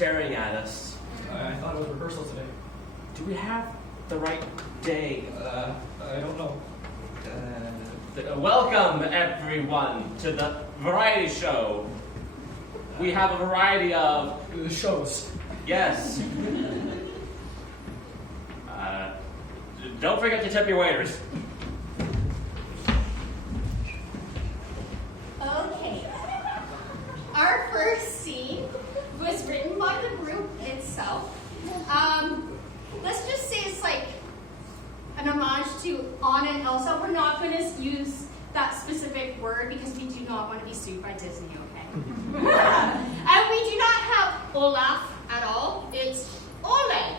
staring at us. I thought it was rehearsal today. Do we have the right day? I don't know. Welcome, everyone, to the variety show. We have a variety of... Shows. Yes. Don't forget to tip your waiters. Okay. Our first scene was written by the group itself. Let's just say it's like an homage to Anna and Elsa. We're not going to use that specific word because we do not want to be sued by Disney, okay? And we do not have Olaf at all. It's Ole,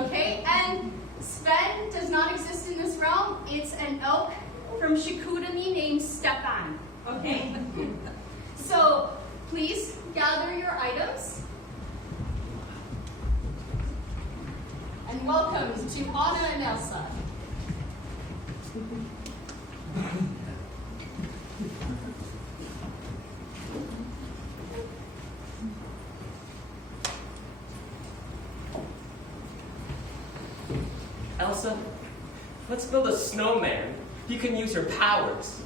okay? And Sven does not exist in this realm. It's an elk from Shikudami named Stepan, okay? So please gather your items. And welcome to Anna and Elsa. Elsa, let's build a snowman. You can use your powers.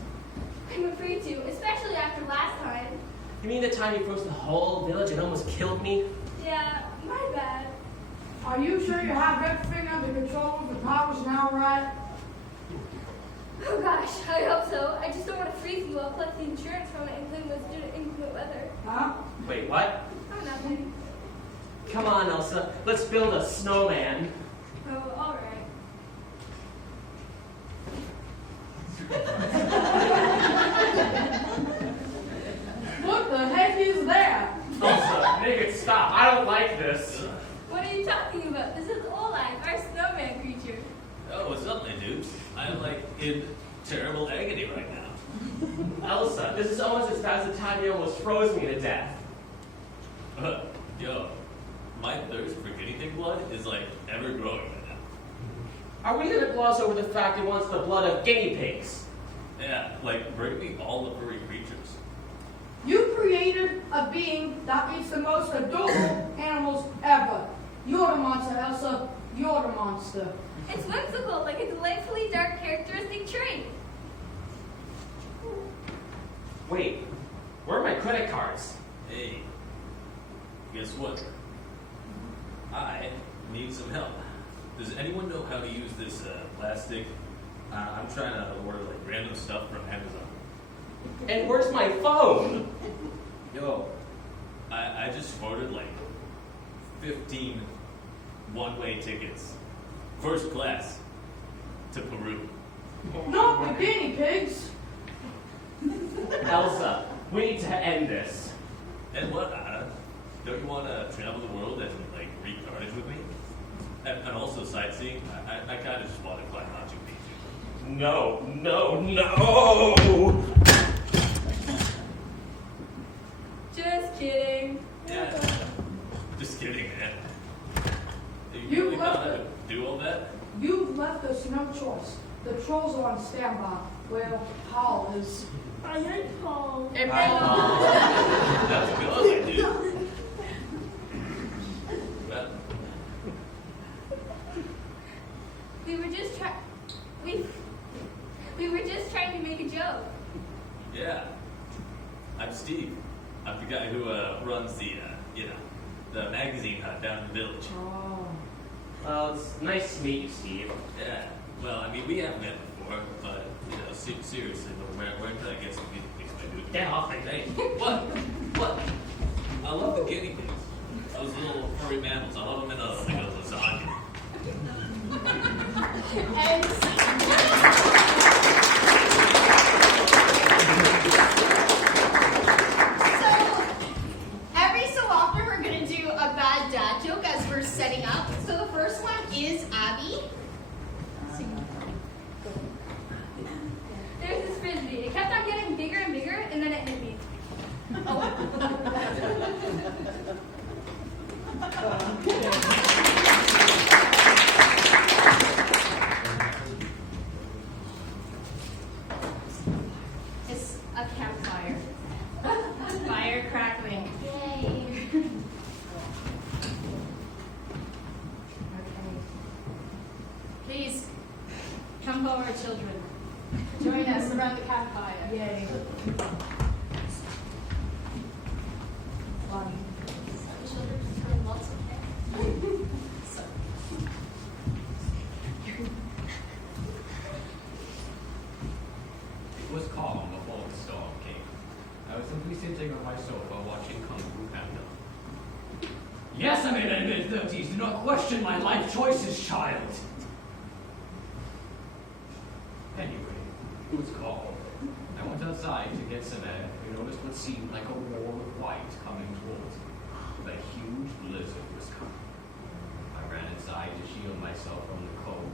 I'm afraid to, especially after last time. You mean the time you froze the whole village and almost killed me? Yeah, my bad. Are you sure you have everything under control with the powers now, right? Oh gosh, I hope so. I just don't want to freeze you. I'll collect the insurance from it and claim it was due to inclement weather. Huh? Wait, what? Oh, nothing. Come on, Elsa. Let's build a snowman. Oh, alright. What the heck is that? Elsa, make it stop. I don't like this. What are you talking about? This is Olaf, our snowman creature. Oh, what's up, my dudes? I'm like in terrible agony right now. Elsa, this is almost as bad as the time you almost froze me to death. Yo, my thirst for guinea pig blood is like ever growing right now. Are we going to gloss over the fact it wants the blood of guinea pigs? Yeah, like bring me all the furry creatures. You created a being that eats the most adorable animals ever. You're the monster, Elsa. You're the monster. It's whimsical, like a delightfully dark characteristic trait. Wait, where are my credit cards? Hey, guess what? I need some help. Does anyone know how to use this plastic? I'm trying to order like random stuff from Amazon. And where's my phone? Yo, I just ordered like 15 one-way tickets, first class, to Peru. Not the guinea pigs. Elsa, we need to end this. And what, Anna? Don't you want to travel the world and like read carnage with me? And also sightseeing? I kind of just want to climb Machu Picchu. No, no, no! Just kidding. Yeah. Just kidding, man. You really left gonna it. do all that? You've left us no choice. The trolls are on standby. Well, Paul is. I hate Paul. Hey, That's good, dude. Well, We were just trying to make a joke. yeah. I'm Steve. I'm the guy who runs the, the magazine hut down in the village. Oh. Well, it's nice to meet you, Steve. Yeah. Well, I mean, we haven't met before, but, seriously, where can I get some guinea pigs, my dude? Get off my Hey, what? What? I love the guinea pigs. Those little furry mammals. I love them in a lasagna. And so, every so often we're going to do a bad dad joke as we're setting up. So the first one is Abby. There's this frisbee. It kept on getting bigger and bigger, and then it hit me. Please, come forward, children. Join us around the campfire. Yay. Fun. Children have lots of hair. So. It was calm before the storm came. I was simply sitting on my sofa watching Kung Fu Panda. Yes, I'm in my mid-30s. Do not question my life choices, child. Anyway, it was calm. I went outside to get some air and noticed what seemed like a wall of white coming towards me. A huge blizzard was coming. I ran inside to shield myself from the cold,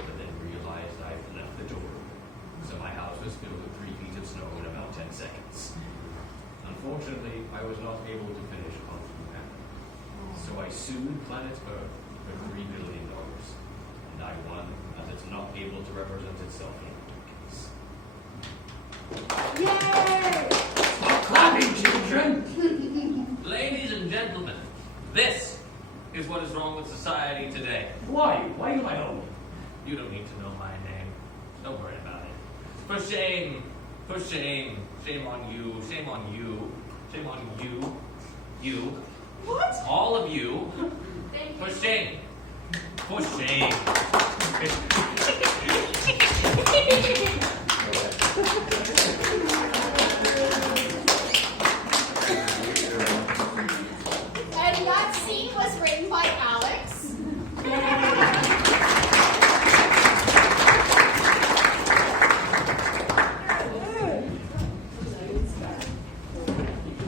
but then realized I'd left the door open. So my house was filled with 3 feet of snow in about 10 seconds. Unfortunately, I was not able to finish Kung Fu Panda. So I sued Planet Earth for $3 billion. And I won, as it's not able to represent itself in a court case. Yay! Stop clapping, children! Ladies and gentlemen, this is what is wrong with society today. Why? Why am I old? You don't need to know my name. Don't worry about it. For shame. For shame. Shame on you. Shame on you. Shame on you. You. What? All of you. Thank For you. shame. For shame. And that scene was written by Alex.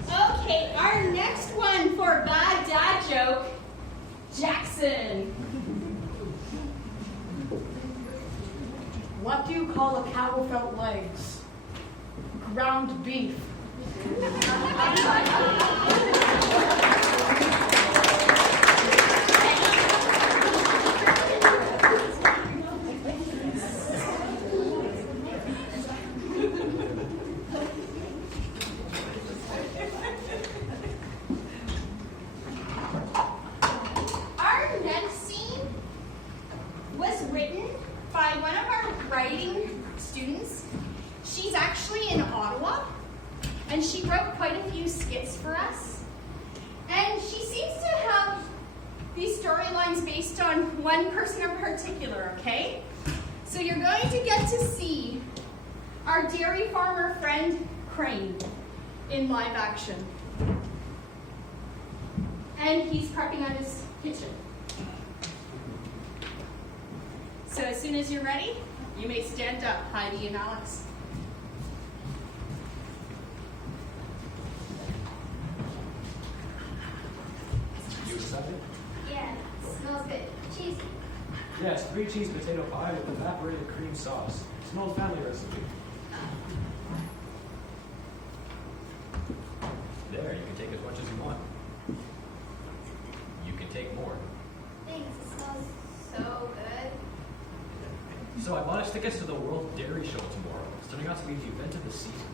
Okay, our next one for bad dad joke, Jackson. What do you call a cow without legs? Ground beef. Our next scene was written by one of our writing students. She's actually in Ottawa, and she wrote quite a few skits for us. And she seems to have these storylines based on one person in particular, okay? So you're going to get to see our dairy farmer friend, Crane, in live action. And he's prepping out his kitchen. So as soon as you're ready, you may stand up, Heidi and Alex. You excited? Yeah, smells good. Cheesy. Yes, 3-cheese potato pie with evaporated cream sauce. It's an old family recipe. There, you can take as much as you want. You can take more. Thanks, it smells so good. So I bought us tickets to the World Dairy Show tomorrow. It's turning out to be the event of the season.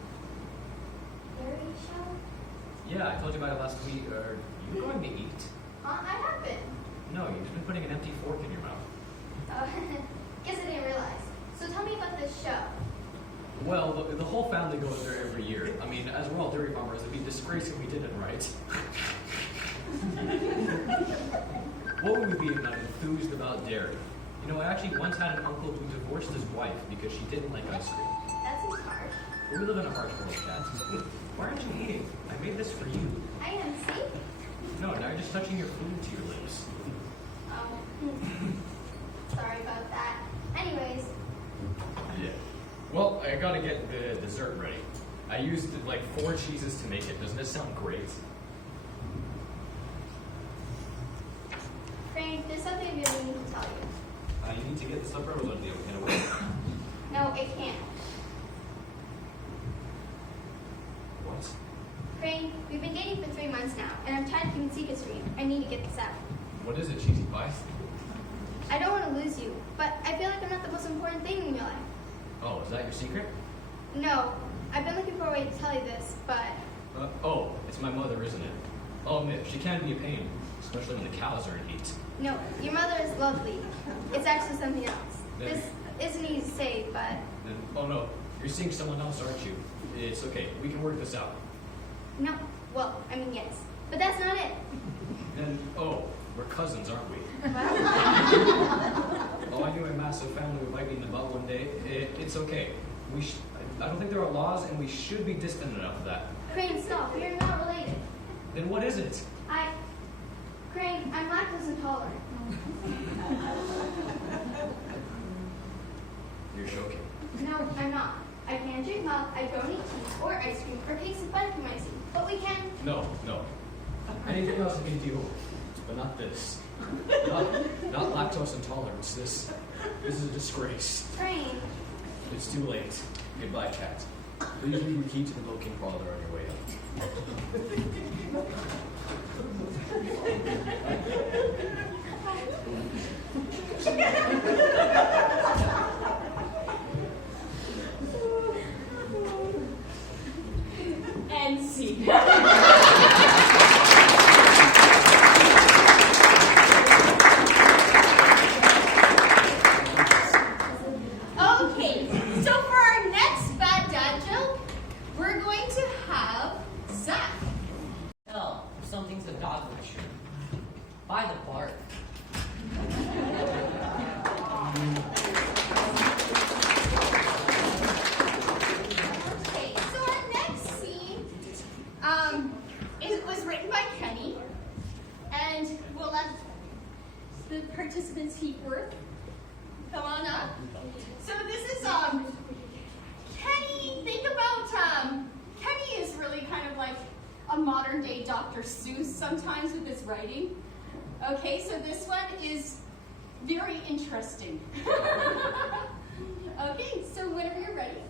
Dairy show? Yeah, I told you about it last week. Are you going to eat? I have been. No, you've been putting an empty fork in your mouth. Oh, guess I didn't realize. So tell me about this show. Well, the whole family goes there every year. I mean, as we're all dairy farmers, it'd be disgrace if we didn't, right? What would we be if not enthused about dairy? You know, I actually once had an uncle who divorced his wife because she didn't like ice cream. That seems harsh. But we live in a harsh world, Kat. Why aren't you eating? I made this for you. I am, see? No, now you're just touching your food to your lips. Oh. Sorry about that. Anyways, Yeah. Well, I gotta get the dessert ready. I used like 4 cheeses to make it. Doesn't this sound great? Frank, there's something I've been meaning to tell you. You need to get this up or was it in a way? No, it can't. What? Frank, we've been dating for 3 months now, and I'm tired of keeping secrets from you. I need to get this out. What is it, cheesy pie? I don't want to lose you, but I feel like I'm not the most important thing in your life. Oh, is that your secret? No, I've been looking for a way to tell you this, but Oh, it's my mother, isn't it? I'll admit, she can be a pain. especially when the cows are in heat. No, your mother is lovely. It's actually something else. This isn't easy to say, but Then, oh no, you're seeing someone else, aren't you? It's okay. We can work this out. no. Well, I mean, yes. But that's not it. Then, oh, we're cousins, aren't we? Well, Oh, I knew a massive family would bite me in the butt one day. It's okay. I don't think there are laws, and we should be distant enough for that. Crane, stop. You're not related. Then what is it? Crane, I'm lactose intolerant. You're joking. No, I'm not. I can't drink milk, I don't eat tea or ice cream or cakes of butter from my tea. But we can. No. Anything else I can deal with, but not this. Not lactose intolerance. This is a disgrace. Crane. It's too late. Goodbye, cat. Please leave the key to the milking parlor on your way And see. Okay, so for our next bad dad joke, we're going to have Zach. Hell, if something's a dog lecture, by the bark. Okay, so our next scene, it was written by Kenny, and we'll let the participants Heathworth come on up. So this is Kenny. Think about Kenny is really kind of like a modern day Dr. Seuss sometimes with his writing. Okay, so this one is very interesting. Okay, so whenever you're ready.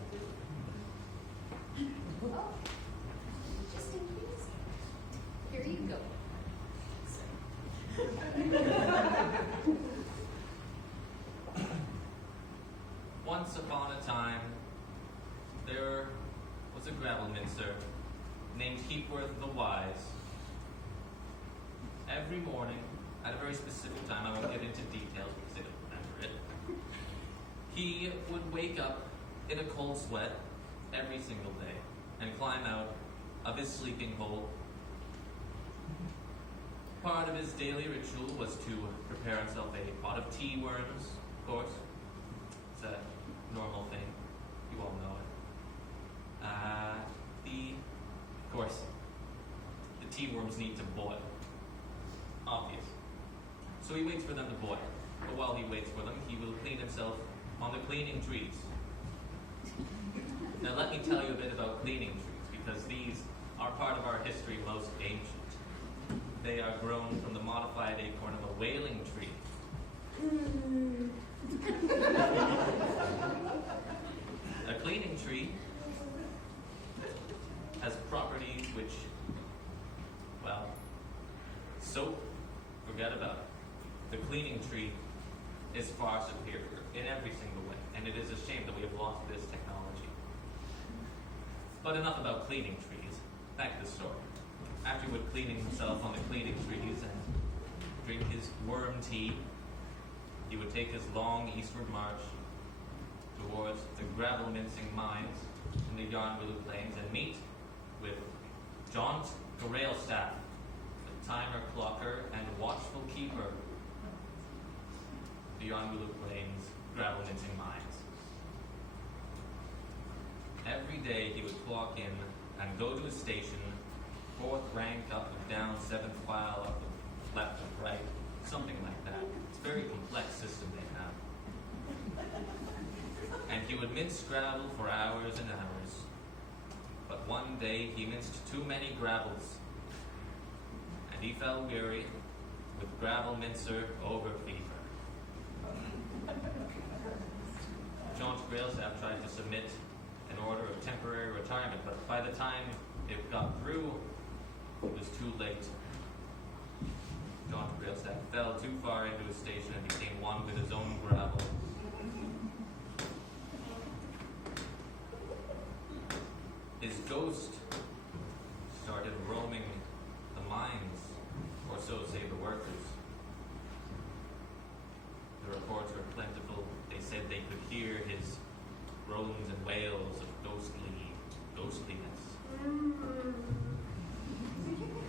Oh, just in case. Here you go. Once upon a time, there was a gravel mincer named Heathworth the Wise. Every morning, at a very specific time, I won't get into details because I don't remember it, he would wake up in a cold sweat every single day and climb out of his sleeping hole. Part of his daily ritual was to prepare himself a pot of tea worms, of course. It's a normal thing. You all know it. Of course, the tea worms need to boil. Obvious. So he waits for them to boil. But while he waits for them, he will clean himself on the cleaning trees. Now let me tell you a bit about cleaning trees, because these are part of our history most ancient. They are grown from the modified acorn of a whaling tree. A cleaning tree has properties which, well, soap, forget about it. The cleaning tree is far superior in every single way, and it is a shame that we have lost this technology. But enough about cleaning trees. Back to the story. After he would clean himself on the cleaning trees and drink his worm tea, he would take his long eastward march towards the gravel mincing mines in the Yarnwillow Plains and meet with Jaunt Grailstaff, the timer clocker and watchful keeper of the Yarnwillow Plains gravel mincing mines. Every day he would clock in and go to his station, fourth rank up and down, seventh file up and left and right, something like that. It's a very complex system they have. And he would mince gravel for hours and hours. But one day he minced too many gravels, and he fell weary with gravel mincer over fever. John Grailstaff tried to submit an order of temporary retirement, but by the time it got through, it was too late. John Grailstaff fell too far into his station and became one with his own gravel. His ghost started roaming the mines, or so say the workers. groans and wails of ghostliness.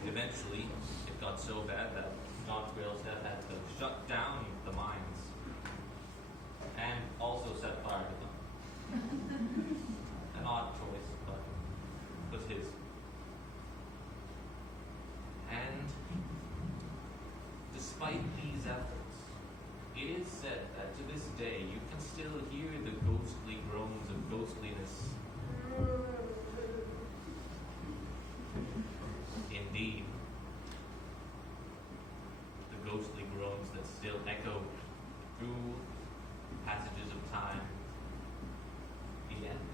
Eventually, it got so bad that Dr. Railshead had to shut down the mines and also set fire to them. An odd choice, but was his. And despite these efforts, it is said that to this day you can still hear the ghostly groans of ghostliness. Indeed, the ghostly groans that still echo through passages of time. The end.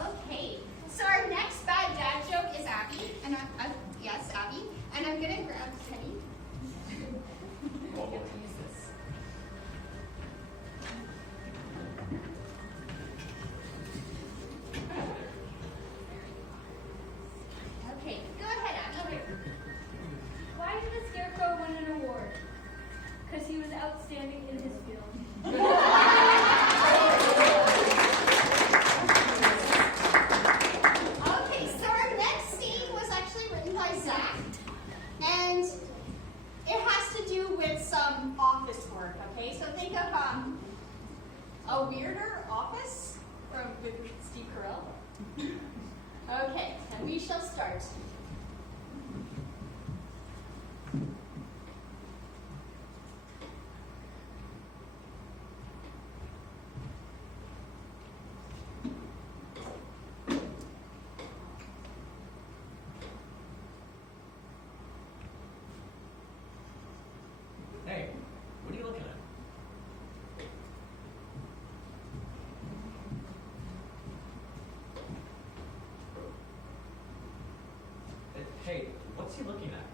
Okay, so our next bad dad joke is Abby, and yes, Abby, and I'm gonna grab Kenny. Okay, go ahead, Abby. Why did the Scarecrow win an award? Because he was outstanding in his field. Okay, so our next scene was actually written by Zach, and it has to do with some office work, okay? So think of a weirder office with Steve Carell. Okay, and we shall start. Hey, what are you looking at? Hey, what's he looking at?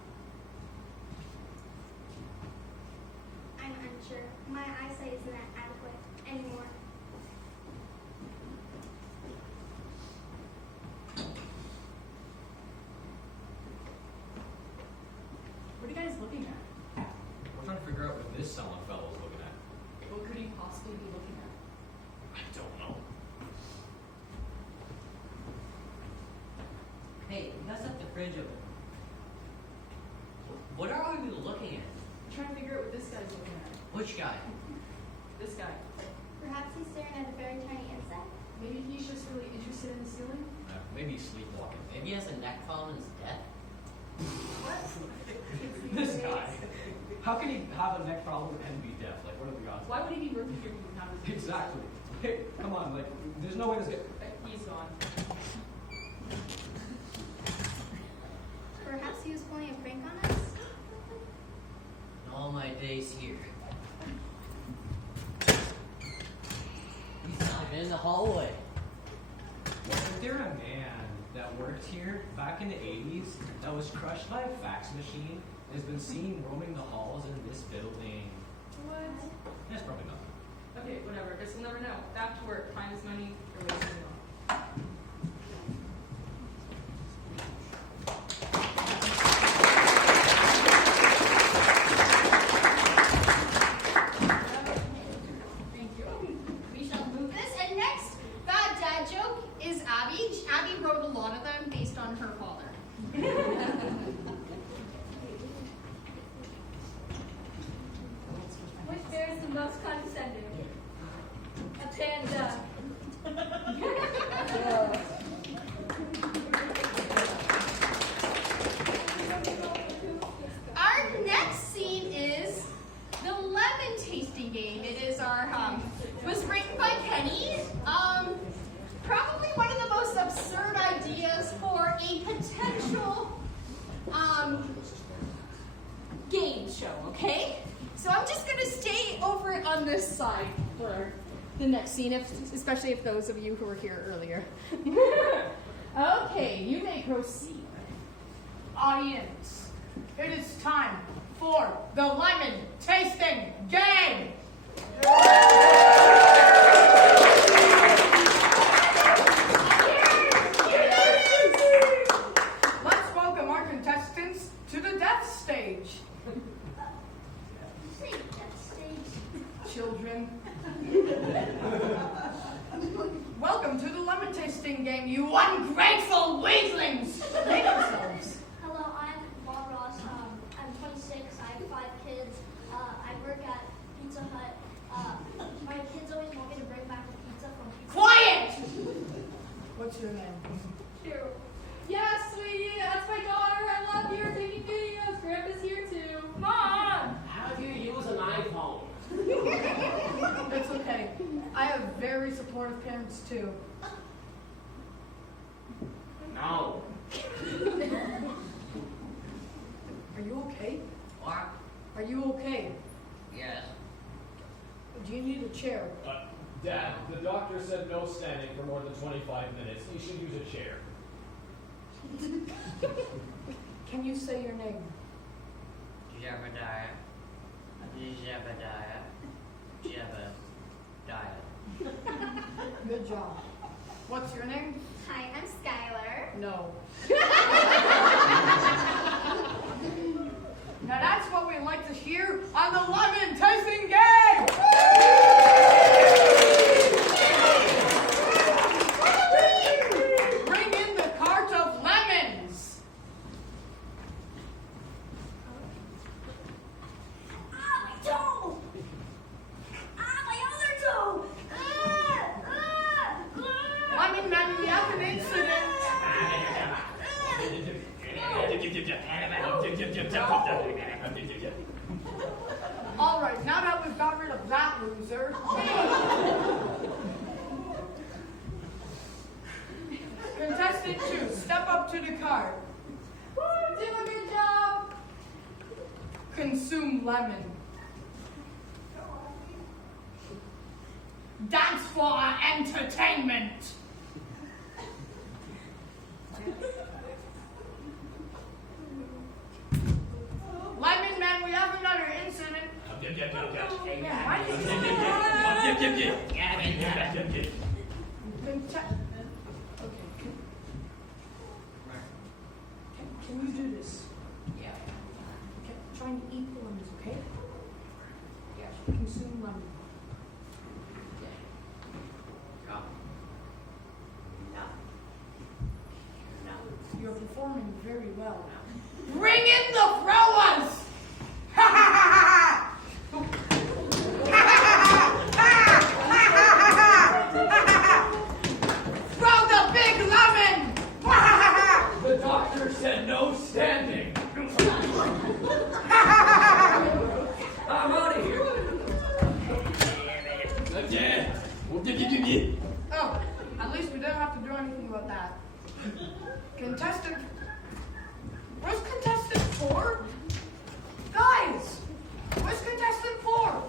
I'm unsure. My eyesight isn't adequate anymore. What are you guys looking at? We're trying to figure out what this selling fellow's looking at. What could he possibly be looking at? I don't know. Hey, you guys left the fridge open. What are we looking at? I'm trying to figure out what this guy's looking at. Which guy? This guy. Perhaps he's staring at a very tiny insect. Maybe he's just really interested in the ceiling? Maybe he's sleepwalking. Maybe he has a neck problem and is deaf. This guy. How can he have a neck problem and be deaf? Like, what are the odds? Why would he be working here if he would have his Exactly. Hey, come on, like, there's no way this guy. He's gone. Perhaps he was pulling a prank on us. In all my days here. He's not even in the hallway. Wasn't there a man that worked here back in the 80s that was crushed by a fax machine and has been seen roaming the halls in this building? What? That's probably not. Okay, whatever. Guess we'll never know. Back to work. Time is money. You're wasting it all. Thank you. We shall move this. And next bad dad joke is Abby. Abby wrote a lot of them based on her father. Which bear is the most condescending? A panda. Our next scene is the lemon tasting game. It is was written by Kenny. Probably one of the most absurd ideas for a potential game show, okay? So I'm just gonna stay over on this side for the next scene, especially if those of you who were here earlier. Okay, you may proceed. Audience, it is time for the lemon tasting game. Let's welcome our contestants to the death stage. incident. Welcome to the lemon tasting game, you ungrateful weaklings! Name yourselves. Hello, I'm Bob Ross. I'm 26. I have 5 kids. I work at Pizza Hut. My kids always want me to bring back the pizza from Pizza Quiet! What's your name? Hut. Yes, sweetie, that's my daughter. I love you. Taking videos. Grandpa's here too. Mom! How do you use an iPhone? It's okay. I have very supportive parents too. No. Are you okay? What? Are you okay? Yes. Do you need a chair? Dad, the doctor said no standing for more than 25 minutes. You should use a chair. Can you say your name? Jebediah. Jebediah. Jebediah. Good job. What's your name? Hi, I'm Skylar. No. Now that's what we like to hear on the lemon tasting game! Bring in the cart of lemons! Ah, my toe! Ah, my other toe! Lemon Man, we have an incident. All right, now that we've got rid of that loser. Contestant 2, step up to the cart. Do a good job. Consume lemon. Dance for our entertainment. Lemon Man, we have another incident. Why did you Okay. Can you do this? Yeah. Okay, try and eat the lemons, okay? Yes. Consume lemon. No. No. You're performing very well. Bring in the throwers! Ha ha ha ha! Throw the big lemon! The doctor said no standing. I'm out of here. Oh, at least we didn't have to do anything about that. Contestant. Where's contestant 4? Guys! Where's contestant 4?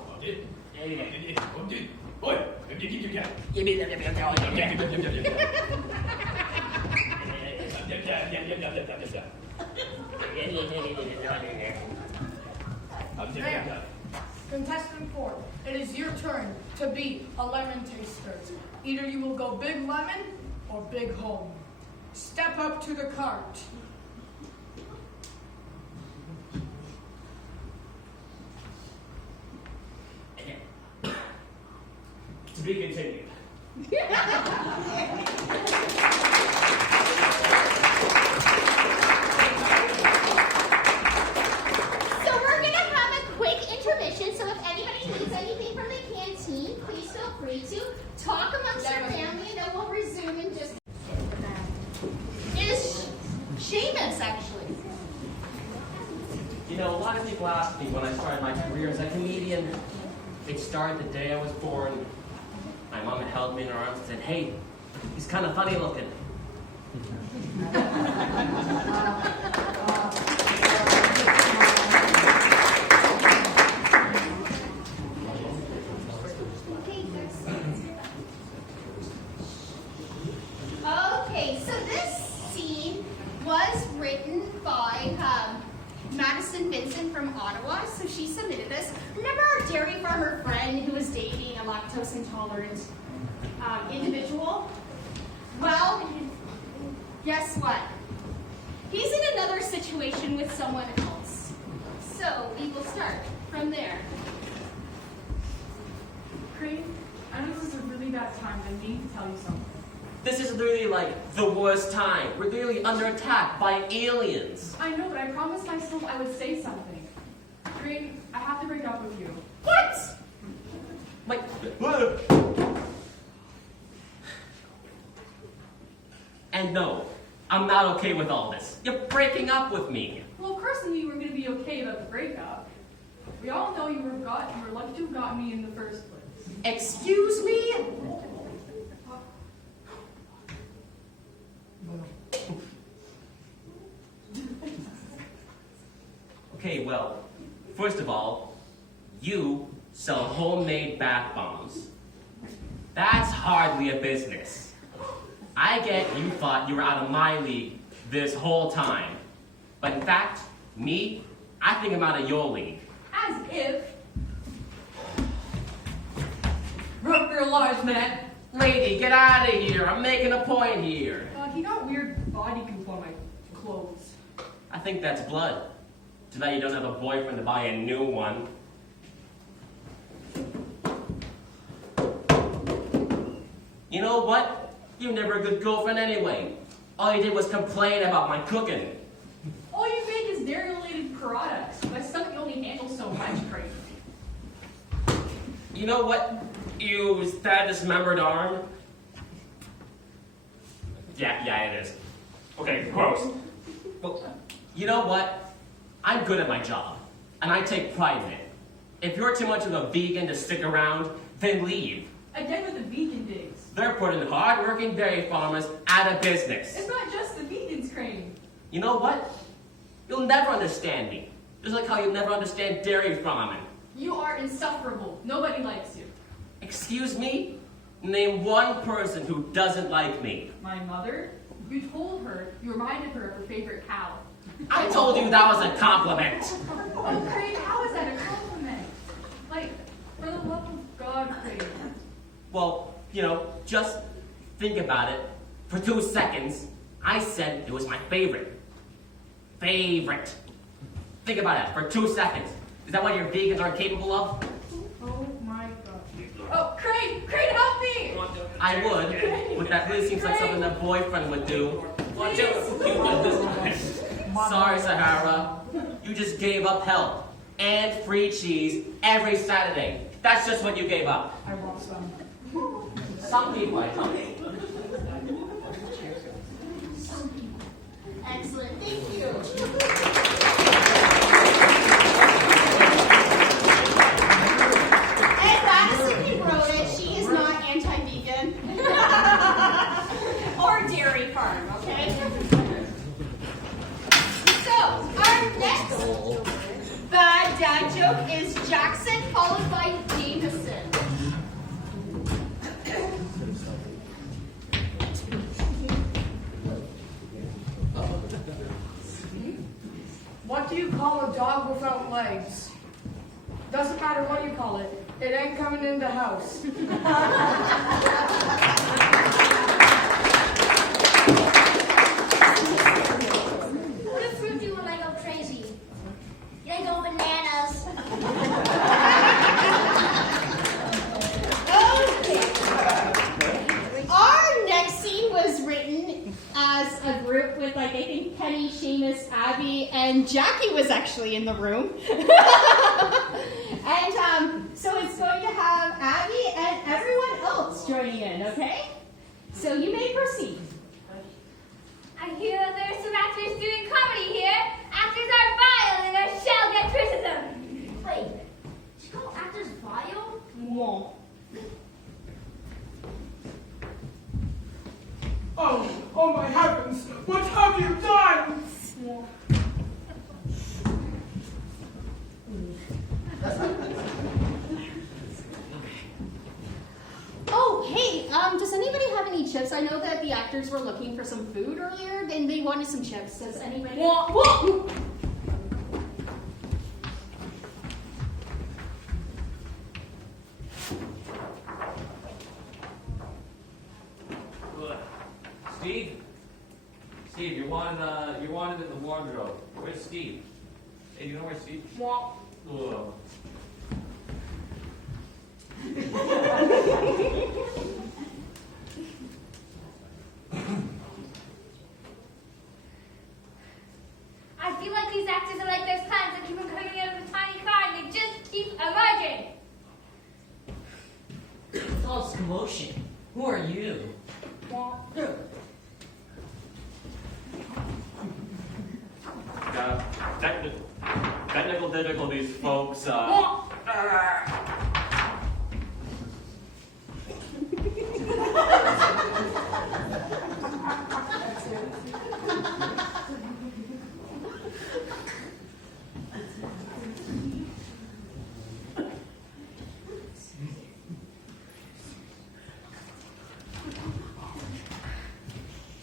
There. Contestant 4, it is your turn to be a lemon taster. Either you will go big lemon or big home. Step up to the cart. To be continued. So we're gonna have a quick intermission. So if anybody needs anything from the canteen, please feel free to talk amongst your family, and then we'll resume in just. Is Seamus actually? You know, a lot of people ask me when I started my career as a comedian. It started the day I was born. My mom held me in her arms and said, "Hey, he's kind of funny looking." Okay, so this scene was written by Madison Vincent from Ottawa, so she submitted this. Remember our dairy farmer friend who was dating a lactose intolerant individual? Well, guess what? He's in another situation with someone else. So we will start from there. Crane, I know this is a really bad time, but I need to tell you something. This is literally like the worst time. We're literally under attack by aliens. I know, but I promised myself I would say something. Crane, I have to break up with you. What? Like, and no, I'm not okay with all this. You're breaking up with me. Well, of course I knew you were going to be okay about the breakup. We all know you were lucky to have gotten me in the first place. Excuse me? Okay, well, first of all, you sell homemade bath bombs. That's hardly a business. I get you thought you were out of my league this whole time. But in fact, me, I think I'm out of your league. As if. Run for your lives, man. Lady, get out of here. I'm making a point here. He got weird body goop on my clothes. I think that's blood. Too bad you don't have a boyfriend to buy a new one. You know what? You're never a good girlfriend anyway. All you did was complain about my cooking. All you make is dairy-related products. My stomach only handles so much, Crane. You know what? You that dismembered arm? Yeah, it is. Okay, gross. Well, you know what? I'm good at my job, and I take pride in it. If you're too much of a vegan to stick around, then leave. Again with the vegan digs. They're putting hard-working dairy farmers out of business. It's not just the vegans, Crane. You know what? You'll never understand me. Just like how you'll never understand dairy farming. You are insufferable. Nobody likes you. Excuse me? Name one person who doesn't like me. My mother? You told her you reminded her of her favorite cow. I told you that was a compliment. Oh, Crane, how is that a compliment? Like, for the love of God, Crane. Well, just think about it. For 2 seconds, I said it was my favorite. Favorite. Think about it for 2 seconds. Is that what your vegans aren't capable of? Oh my God. Oh, Crane, help me! I would, but that really seems like something a boyfriend would do. Sorry, Sahara. You just gave up help and free cheese every Saturday. That's just what you gave up. I want some. Some people, I tell you. Excellent, thank you. And Madison who wrote it, she is not anti-vegan. Or dairy farm, okay? So, our next bad dad joke is Jackson followed by Jameson. What do you call a dog without legs? Doesn't matter what you call it. It ain't coming in the house. What fruit do you when I go crazy? You go bananas. Okay. Our next scene was written as a group with, I think Penny, Seamus, Abby, and Jackie was actually in the room. And so it's going to have Abby and everyone else joining in, okay? So you may proceed. I hear there are some actors doing comedy here. Actors are vile and they shall get criticism. Wait, did you call actors vile? Whoa. Oh my heavens! What have you done? Oh, hey, does anybody have any chips? I know that the actors were looking for some food earlier, and they wanted some chips. Does anybody? Whoa. Steve, you're wanted in the wardrobe. Where's Steve? Hey, do you know where Steve? Well, Ugh. I feel like these actors are like those plants that keep on coming out of a tiny car and they just keep emerging. It's all this commotion. Who are you? Technical difficulties, folks.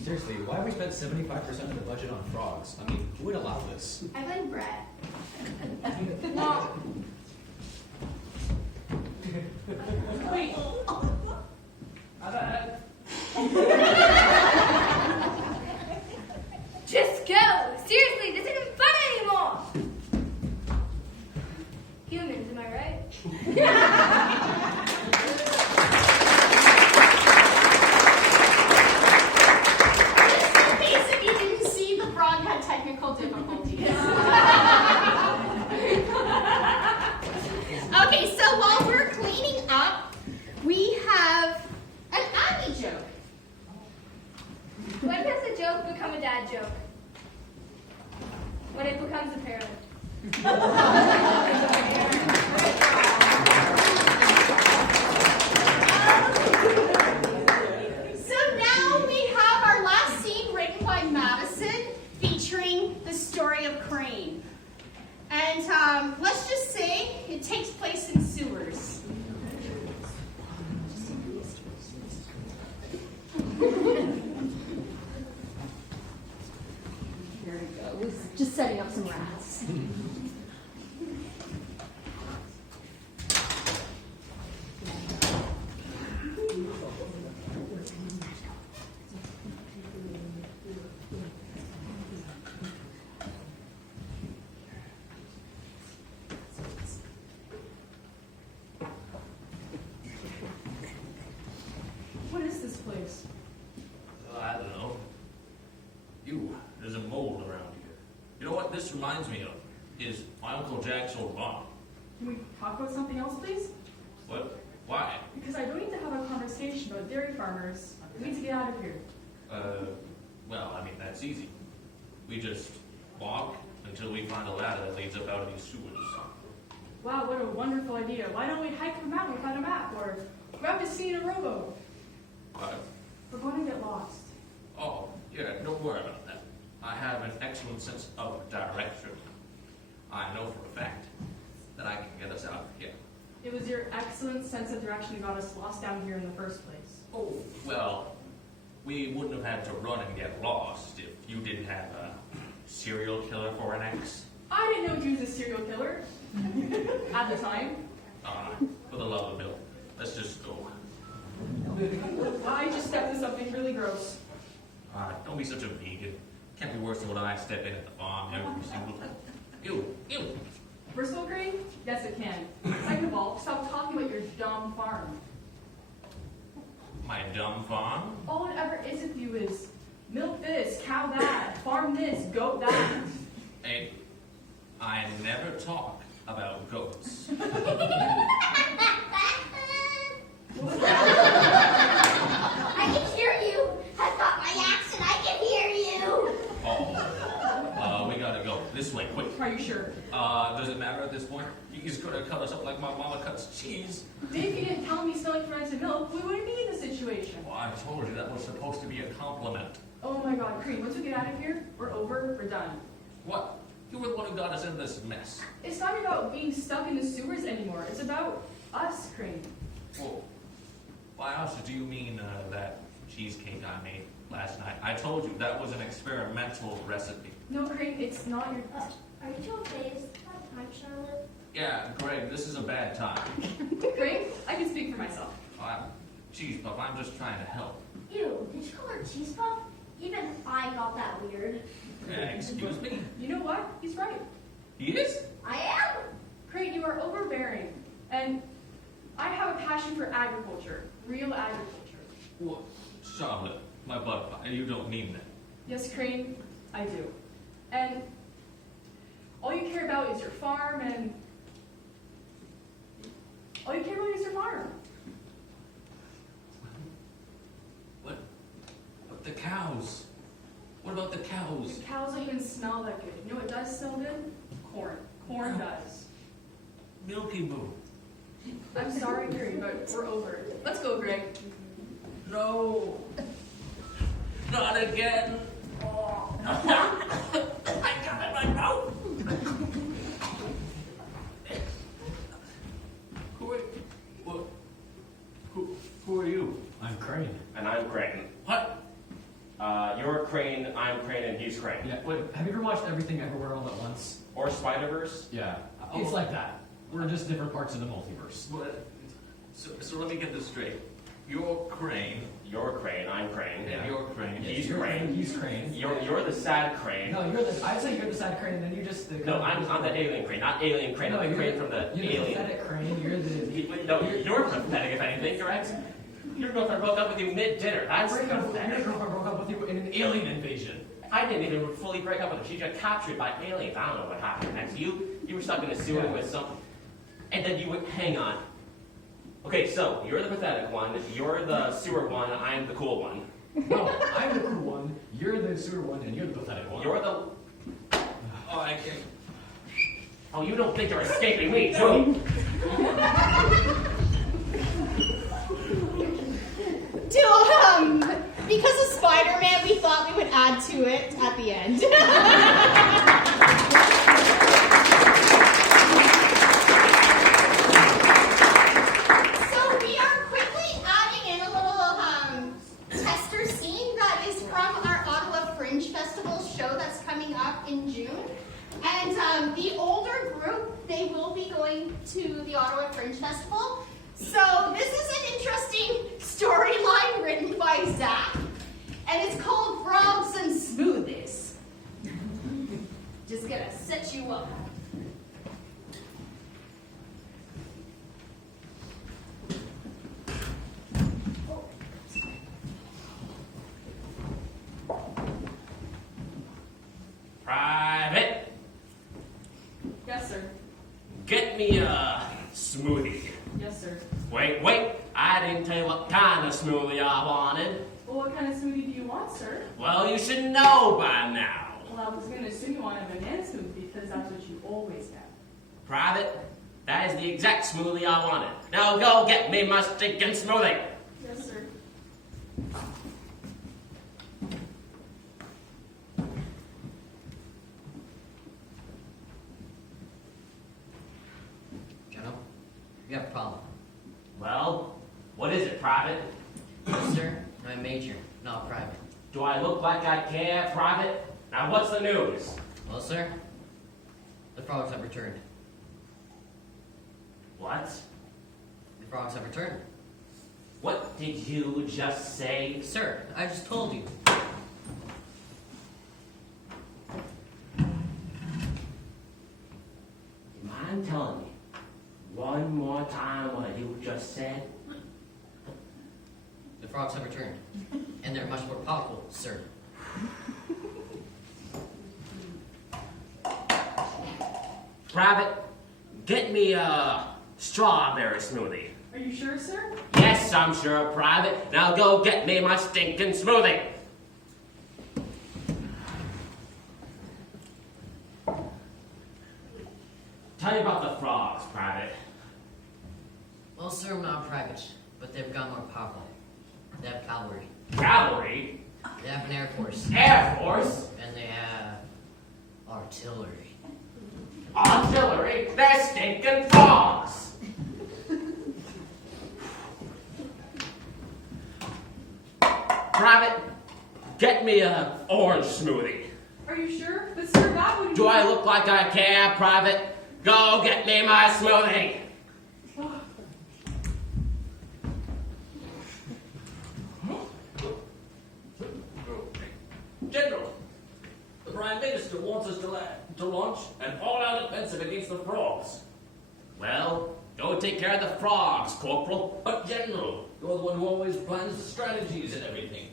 Seriously, why have we spent 75% of the budget on frogs? I mean, who would allow this? I blame Brett. Wait. Just go! Seriously, this isn't fun anymore! Humans, am I right? Just in case if you didn't see, the frog had technical difficulties. Okay, so while we're cleaning up, we have an Abby joke. When does a joke become a dad joke? When it becomes apparent. So now we have our last scene written by Madison, featuring the story of Crane. And let's just say it takes place in sewers. Here we go. We're just setting up some rats. What is this place? I don't know. There's a mold around here. You know what this reminds me of? Is my Uncle Jack's old barn. Can we talk about something else, please? What? Why? Because I don't need to have a conversation about dairy farmers. We need to get out of here. Well, I mean, that's easy. We just walk until we find a ladder that leads up out of these sewers. Wow, what a wonderful idea. Why don't we hike up a mountain without a map? Or grab a seat in a rowboat? What? We're going to get lost. Oh, yeah, don't worry about that. I have an excellent sense of direction. I know for a fact that I can get us out of here. It was your excellent sense of direction that got us lost down here in the first place. Oh, well, we wouldn't have had to run and get lost if you didn't have a serial killer for an ex. I didn't know you was a serial killer at the time. For the love of Bill, let's just go. I just stepped into something really gross. Don't be such a vegan. Can't be worse than when I step in at the farm every single time. Ew. First of all, Green, yes it can. Second of all, stop talking about your dumb farm. My dumb farm? All it ever is with you is milk this, cow that, farm this, goat that. Hey, I never talk about goats. I can hear you. I've got my axe and I can hear you. We gotta go. This way, quick. Are you sure? Does it matter at this point? He's gonna cut us up like my mama cuts cheese. If you didn't tell me you smell like fermented milk, we wouldn't be in this situation. Well, I told you that was supposed to be a compliment. Oh my god, Cream, once we get out of here, we're over, we're done. What? You were the one who got us in this mess. It's not about being stuck in the sewers anymore. It's about us, Cream. Well, by us, do you mean that cheesecake I made last night? I told you that was an experimental recipe. No, Cream, it's not your... Are you okay? Is that time, Charlotte? Yeah, Greg, this is a bad time. Cream, I can speak for myself. Cheese Puff, I'm just trying to help. Ew, did you call her cheese puff? Even I got that weird. Excuse me? You know what? He's right. He is? I am? Cream, you are overbearing. And I have a passion passion for agriculture, real agriculture. What? Charlotte, my butt, you don't mean that. Yes, Crane, I do. And all you care about is your farm and... All you care about is your farm. What? But the cows. What about the cows? The cows don't even smell that good. You know what does smell good? Corn. Corn does. Milky Moo. I'm sorry, Greg, but we're over it. Let's go, Greg. No. Not again. Oh. I got it in my mouth. Who are you? I'm Crane. And I'm Crane. What? You're Crane, I'm Crane, and he's Crane. Yeah, wait, have you ever watched Everything Everywhere All at Once? Or Spider-Verse? Yeah. It's like that. We're just different parts of the multiverse. What? So let me get this straight. You're Crane. You're Crane, I'm Crane. And you're Crane. He's You're Crane. He's Crane. You're the sad Crane. No, I'd say you're the sad Crane, and then you just... No, I'm the alien Crane, not alien Crane. No, I'm the you're Crane from the You're the alien. pathetic Crane, you're the... No, you're pathetic if anything, correct? Your girlfriend broke up with you mid-dinner. That's Your pathetic. girlfriend broke up with you in an alien invasion. I didn't even fully break up with her. She got captured by aliens. I don't know what happened next. You were stuck in a sewer with something. And then you would, hang on. Okay, so, you're the pathetic one, you're the sewer one, I'm the cool one. No, I'm the cool one, you're the sewer one, and you're the pathetic one. You're the... Oh, I can't. Oh, you don't think you're escaping me, do you? Because of Spider-Man, we thought we would add to it at the end. So we are quickly adding in a little tester scene that is from our Ottawa Fringe Festival show that's coming up in June. And the older group, they will be going to the Ottawa Fringe Festival. So this is an interesting storyline written by Zach, and it's called Frogs and Smoothies. Just gonna set you up. Private, Yes, sir. get me a smoothie. Yes, sir. Wait, I didn't tell you what kind of smoothie I wanted. Well, what kind of smoothie do you want, sir? Well, you should know by now. Well, I was going to assume you want a banana smoothie because that's what you always have. Private, that is the exact smoothie I wanted. Now go get me my stinking smoothie. Yes, sir. General, we have a problem. Well, what is it, Private? Sir, I'm a major, not private. Do I look like I care, Private? Now what's the news? Well, sir, the frogs have returned. What? The frogs have returned. What did you just say? Sir, I just told you. Mind telling me one more time what you just said? The frogs have returned. And they're much more powerful, sir. Private, get me a strawberry smoothie. Are you sure, sir? Yes, I'm sure, Private. Now go get me my stinking smoothie. Tell me about the frogs, Private. Well, sir, I'm not private, but they've become more powerful. They have cavalry. Cavalry? They have an air force. Air Force? And they have artillery. Artillery? They're stinking frogs! Private, get me an orange smoothie. Are you sure? But, sir, that would... Do I look like I care, Private? Go get me my smoothie! General, the Prime Minister wants us to launch an all-out offensive against the frogs. Well, Go take care of the frogs, Corporal. But General, you're the one who always plans the strategies and everything.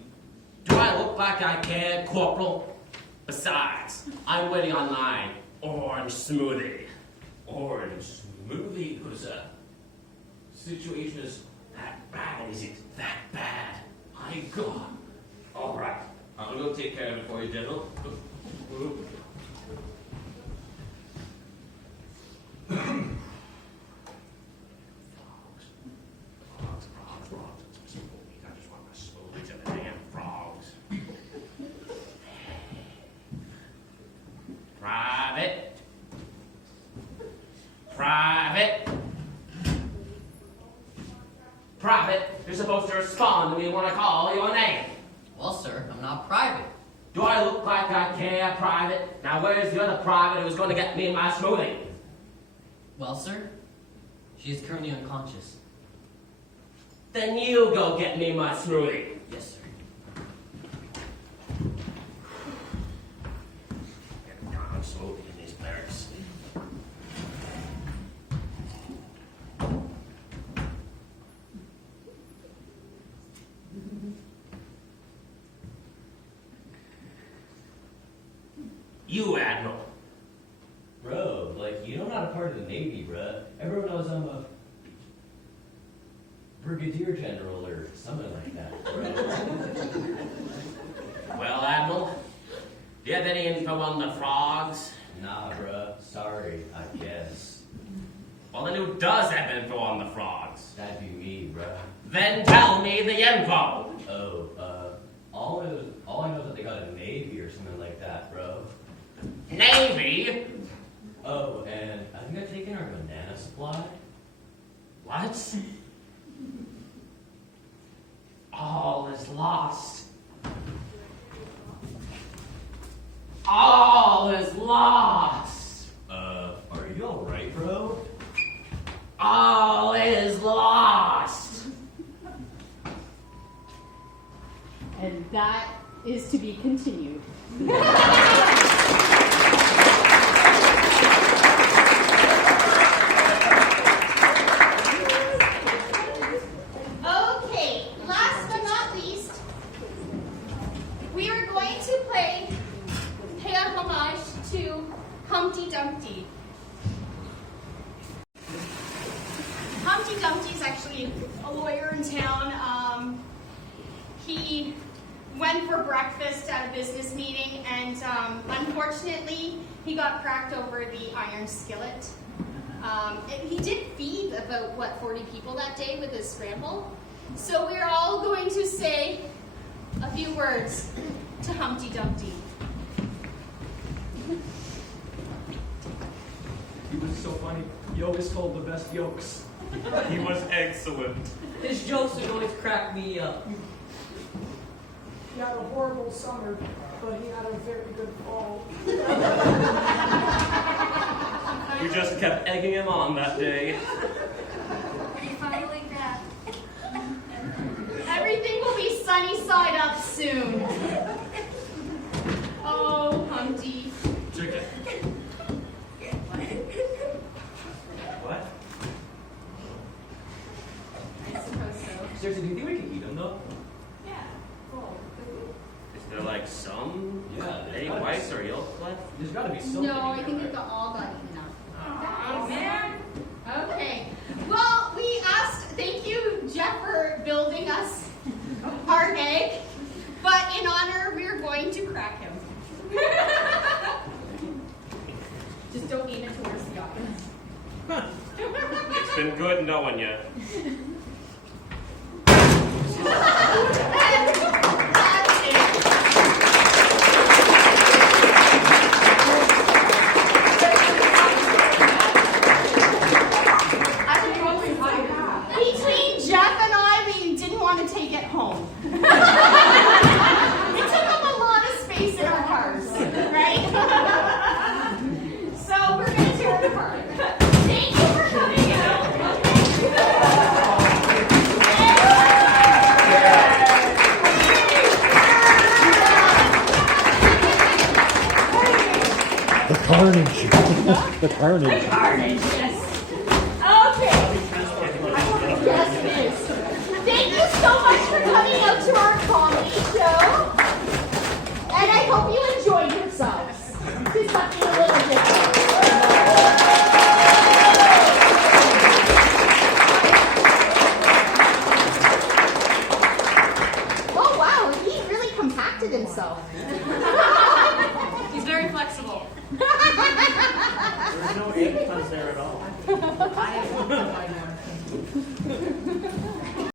Do I look like I care, Corporal? Besides, I'm waiting on my orange smoothie. Orange smoothie? Who's situation is that bad? Is it that bad? My God. All right. I'll go take care of it for you, General. Frogs. I just want my smoothie to the damn frogs. Private. Private, you're supposed to respond to me when I call your name. Well, sir, I'm not private. Do I look like I care, Private? Now where's the other private who's going to get me my smoothie? Well, sir, she is currently unconscious. Then you go get me my smoothie. Yes, sir. Get darn smoothie in these barracks. You, Admiral. Bro, like, you know I'm not a part of the Navy, bruh. Everyone knows I'm a brigadier general or something like that, bro. Well, Admiral, do you have any info on the frogs? Nah, bruh. Sorry, I guess. Well, then who does have info on the frogs? That'd be me, bruh. Then tell me the info. Oh, all I know is that they got a Navy or something like that, bro. Navy? Oh, and I think I've taken our banana supply. What? All is lost. All is lost. Are you alright, bro? All is lost. And that is to be continued. Okay, last but not least, we are going to pay a homage to Humpty Dumpty. Humpty Dumpty is actually a lawyer in town. He went for breakfast at a business meeting, and unfortunately, he got cracked over the iron skillet. He did feed about, 40 people that day with his scramble. So we're all going to say a few words to Humpty Dumpty. He was so funny. He always told the best jokes. He was excellent. His jokes are going to crack me up. He had a horrible summer, but he had a very good fall. We just kept egging him on that day. Finally back. Everything will be sunny side up soon. Oh, Humpty. Chicken. What? I suppose so. Seriously, do you think we can eat them, though? Yeah. Cool. Is there like some Yeah, egg whites or yolk left? There's gotta be something. No, I in think there, it all got eaten up. Oh, man. Okay. Well, we asked, thank you, Jeff, for building us our egg. But in honor, we're going to crack him. Just don't aim it towards the audience. It's been good knowing you. And that's it. Between Jeff and I, we didn't want to take it home. It took up a lot of space in our cars, right? So we're going to tear it apart. Thank you for coming out. The carnage. The carnage. Carnage, yes. Okay. you so much for coming out to our comedy show. And I hope you enjoyed yourselves. Do something a little different. Oh wow, he really compacted himself. He's very flexible. There's no egg puns there at all. I have one.